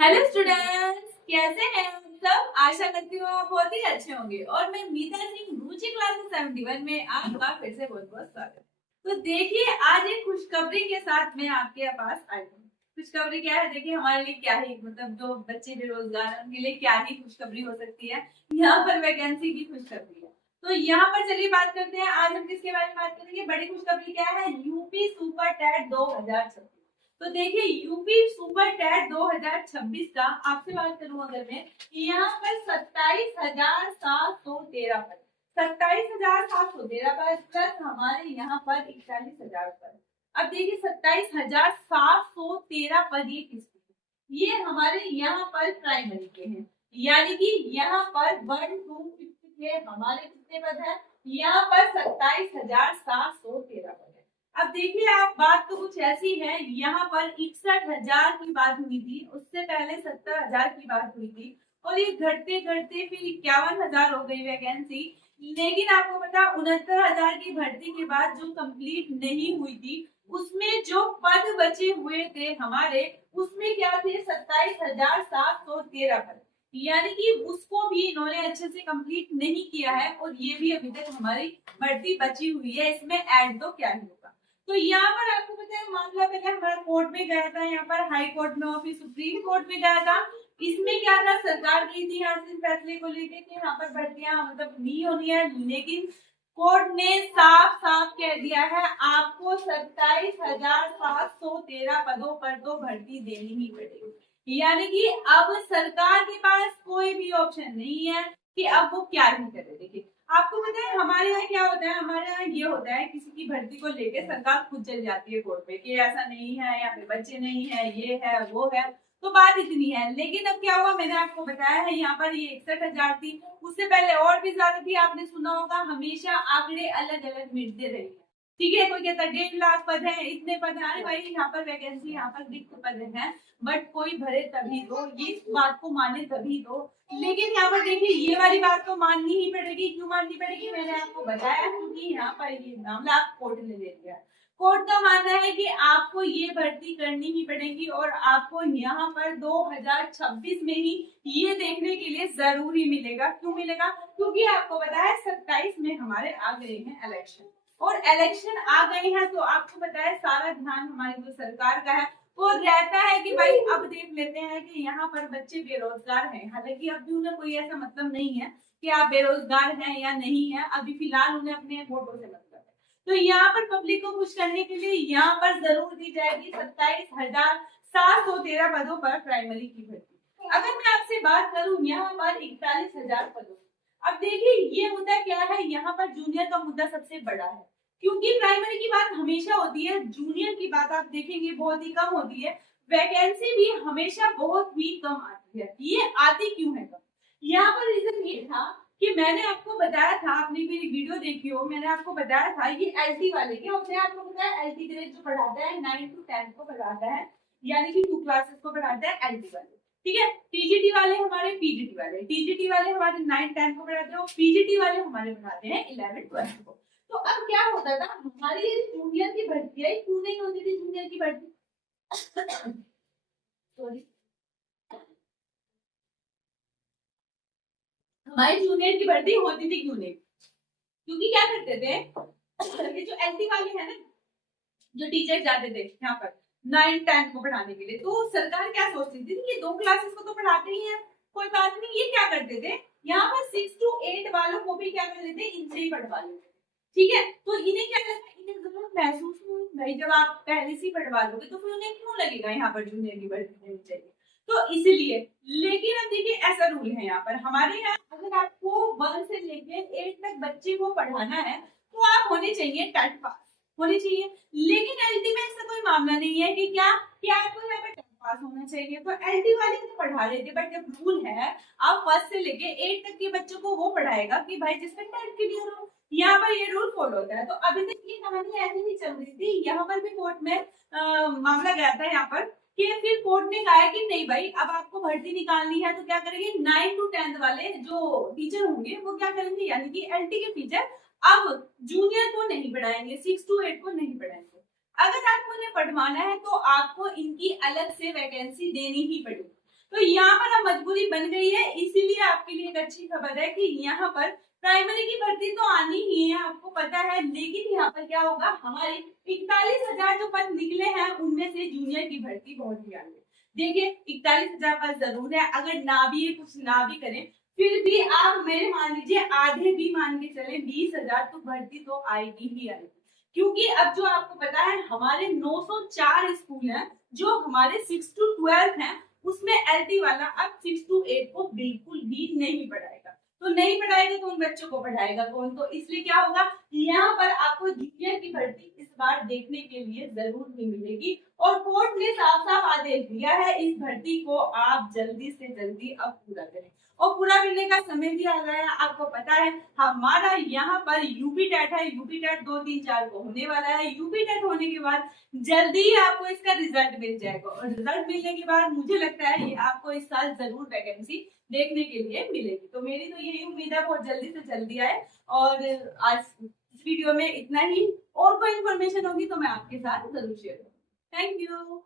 Hello students, कैसे हैं आप सब। आशा करती हूँ आप बहुत ही अच्छे होंगे और मैं मीता सिंह रुचि क्लास 71 में आपका फिर से बहुत बहुत स्वागत। तो देखिए, आज एक खुशखबरी के साथ मैं आपके पास आई हूँ। खुशखबरी क्या है, देखिए हमारे लिए क्या ही, मतलब जो बच्चे बेरोजगार हैं उनके लिए क्या ही खुशखबरी हो सकती है। यहाँ पर वैकेंसी की खुशखबरी है। तो यहाँ पर चलिए बात करते हैं, आज हम किसके बारे में बात करेंगे। बड़ी खुशखबरी क्या है, यूपी सुपर टेट 2026। तो देखिए, यूपी सुपर टेट 2026 का आपसे बात करूं अगर मैं, यहाँ पर 27,713 पद, 27,713 पद प्लस हमारे यहाँ पर 41,000 पद। अब देखिए 27,713 पद ये किसके, ये हमारे यहाँ पर प्राइमरी के हैं, यानी कि यहाँ पर 1 2 50 के हमारे कितने पद हैं, यहाँ पर 27,713 पद है। अब देखिए आप, बात तो कुछ ऐसी है, यहाँ पर 61,000 की बात हुई थी, उससे पहले 70,000 की बात हुई थी और ये घटते घटते फिर 51,000 हो गई वैकेंसी। लेकिन आपको पता, 69,000 की भर्ती के बाद जो कंप्लीट नहीं हुई थी, उसमें जो पद बचे हुए थे हमारे, उसमें क्या थे, 27,713 पद, यानी कि उसको भी इन्होंने अच्छे से कंप्लीट नहीं किया है और ये भी अभी तक हमारी भर्ती बची हुई है, इसमें ऐड तो क्या ही होगा। तो यहाँ पर आपको पता है, मामला पहले हमारा कोर्ट में गया था, यहाँ पर हाई कोर्ट में और फिर सुप्रीम कोर्ट में गया था। इसमें क्या था, सरकार गई थी यहाँ से फैसले को लेकर कि यहाँ पर भर्तियां मतलब नहीं होनी है, लेकिन कोर्ट ने साफ साफ कह दिया है आपको 27,713 पदों पर तो भर्ती देनी ही पड़ेगी। यानी कि अब सरकार के पास कोई भी ऑप्शन नहीं है कि अब वो क्या ही करे। देखिए आपको पता है हमारे यहाँ क्या होता है, हमारे यहाँ ये होता है, किसी की भर्ती को लेकर सरकार खुद चल जाती है कोर्ट पे कि ऐसा नहीं है, यहाँ पे बच्चे नहीं है, ये है वो है, तो बात इतनी है। लेकिन अब क्या हुआ, मैंने आपको बताया है, यहाँ पर ये 61,000 थी, उससे पहले और भी ज्यादा थी। आपने सुना होगा हमेशा आंकड़े अलग अलग मिलते रहे हैं, ठीक है। कोई कहता है 1.5 लाख पद है, इतने पद है, अरे भाई यहाँ पर वैकेंसी, यहाँ पर रिक्त पद है, बट कोई भरे तभी तो, ये बात को माने तभी तो। लेकिन यहाँ पर देखिए, ये वाली बात तो माननी ही पड़ेगी। क्यों माननी पड़ेगी, मैंने आपको बताया, क्योंकि यहाँ पर ये मामला आप कोर्ट ने ले लिया। कोर्ट का मानना है कि आपको ये भर्ती करनी ही पड़ेगी और आपको यहाँ पर 2026 में ही ये देखने के लिए जरूरी मिलेगा। क्यों मिलेगा, क्योंकि आपको पता है 27 में हमारे आ गए हैं इलेक्शन, और इलेक्शन आ गए हैं तो आपको पता है सारा ध्यान हमारी जो सरकार का है वो रहता है कि भाई अब देख लेते हैं कि यहाँ पर बच्चे बेरोजगार हैं। हालांकि अभी उन्हें कोई ऐसा मतलब नहीं है कि आप बेरोजगार हैं या नहीं है, अभी फिलहाल उन्हें अपने वोटों से मतलब है। तो यहाँ पर पब्लिक को खुश करने के लिए यहाँ पर जरूर दी जाएगी 27,713 पदों पर प्राइमरी की भर्ती। अगर मैं आपसे बात करूं यहाँ पर 41,000 पदों, अब देखिए ये मुद्दा क्या है, यहाँ पर जूनियर का मुद्दा सबसे बड़ा है, क्योंकि प्राइमरी की बात हमेशा होती है, जूनियर की बात आप देखेंगे बहुत ही कम होती है। वैकेंसी भी हमेशा बहुत ही कम आती है। ये आती क्यों है कम, यहाँ पर रीजन ये था कि मैंने आपको बताया था, आपने मेरी वीडियो देखी हो, मैंने आपको बताया था ये एलटी वाले क्या होते हैं। आपको पता है एलटी ग्रेड जो पढ़ाता है 9 to 10 को पढ़ाता है, यानी कि 2 क्लासेस को पढ़ाता है एलटी वाले, ठीक है। टीजीटी वाले हमारे, पीजीटी वाले, टीजीटी वाले हमारे 9 10 को पढ़ाते हैं और पीजीटी वाले हमारे पढ़ाते हैं 11 12 को। तो अब क्या होता था, हमारी जूनियर की भर्ती है, क्यों नहीं होती थी जूनियर की भर्ती सॉरी, हमारी जूनियर की भर्ती होती थी क्यों नहीं, क्योंकि क्या करते थे, ये जो एलटी वाले हैं ना, जो टीचर जाते थे यहाँ पर 9 10 को पढ़ाने के लिए, तो सरकार क्या सोचती थी कि 2 क्लासेस को तो पढ़ाते ही हैं, कोई बात नहीं। ये क्या करते थे, यहाँ पर 6 to 8 वालों को भी क्या कर लेते, इनसे ही पढ़वा लेते, ठीक है। तो इन्हें क्या लगता है, इन्हें जरूरत महसूस हुई भाई, जब आप पहले से पढ़वा लोगे तो फिर उन्हें क्यों लगेगा यहाँ पर जूनियर की भर्ती होनी चाहिए, तो इसीलिए। लेकिन अब देखिए ऐसा रूल है यहाँ पर हमारे यहाँ, अगर आपको 1 से लेके 8 तक बच्चे को पढ़ाना है तो आप होने चाहिए टेट पास, होने चाहिए। लेकिन एलटी में ऐसा कोई मामला नहीं है कि क्या आपको यहाँ पर टेट पास होना चाहिए, तो एलटी वाले तो पढ़ा रहे थे, बट जब रूल है आप 1 से लेके 8 तक के बच्चों को वो पढ़ाएगा कि भाई जिसका टेट क्लियर हो, यहाँ पर ये रूल फॉलो होता है। तो अभी तक ये कहानी ऐसी ही चल रही थी, यहाँ पर भी कोर्ट में मामला गया था यहाँ पर, कि फिर कोर्ट ने कहा कि नहीं भाई, अब आपको भर्ती निकालनी है तो क्या करेंगे, 9 to 10 वाले जो टीचर होंगे वो क्या करेंगे, यानी कि एलटी के टीचर अब जूनियर को नहीं पढ़ाएंगे, 6 to 8 को नहीं पढ़ाएंगे। अगर आपको इन्हें पढ़वाना है तो आपको इनकी अलग से वैकेंसी देनी ही पड़ेगी। तो तो यहाँ पर अब मजबूरी बन गई है, इसीलिए आपके लिए एक अच्छी खबर है कि यहाँ पर प्राइमरी की भर्ती तो आनी ही है, आपको पता है, लेकिन यहाँ पर क्या होगा, हमारे 41,000 जो पद निकले हैं उनमें से जूनियर की भर्ती बहुत ही आगे। देखिए 41,000 पद जरूर है, अगर ना भी कुछ ना भी करें फिर भी आप मेरे मान लीजिए आधे भी मान के चले 20,000 तो भर्ती तो आएगी ही आएगी। क्योंकि अब जो आपको पता है हमारे 904 स्कूल हैं जो हमारे 6 to 12 हैं, उसमें एलटी वाला अब 6 to 8 को बिल्कुल भी नहीं पढ़ाएगा। तो नहीं पढ़ाएगा तो उन बच्चों को पढ़ाएगा कौन? तो इसलिए क्या होगा, यहाँ पर आपको जूनियर की भर्ती इस बार देखने के लिए जरूर भी मिलेगी और कोर्ट ने साफ साफ आदेश दिया है इस भर्ती को आप जल्दी से जल्दी अब पूरा करें और पूरा करने का समय भी आ गया है। आपको पता है हमारा यहाँ पर यूपी टेट है, यूपी टेट 2, 3, 4 को होने वाला है। यूपी टेट होने के बाद जल्दी ही आपको इसका रिजल्ट मिल जाएगा और रिजल्ट मिलने के बाद मुझे लगता है ये आपको इस साल जरूर वैकेंसी देखने के लिए मिलेगी। तो मेरी तो यही उम्मीद है बहुत जल्दी से जल्दी आए। और आज इस वीडियो में इतना ही, और कोई इन्फॉर्मेशन होगी तो मैं आपके साथ जरूर शेयर करूँगी। Thank you.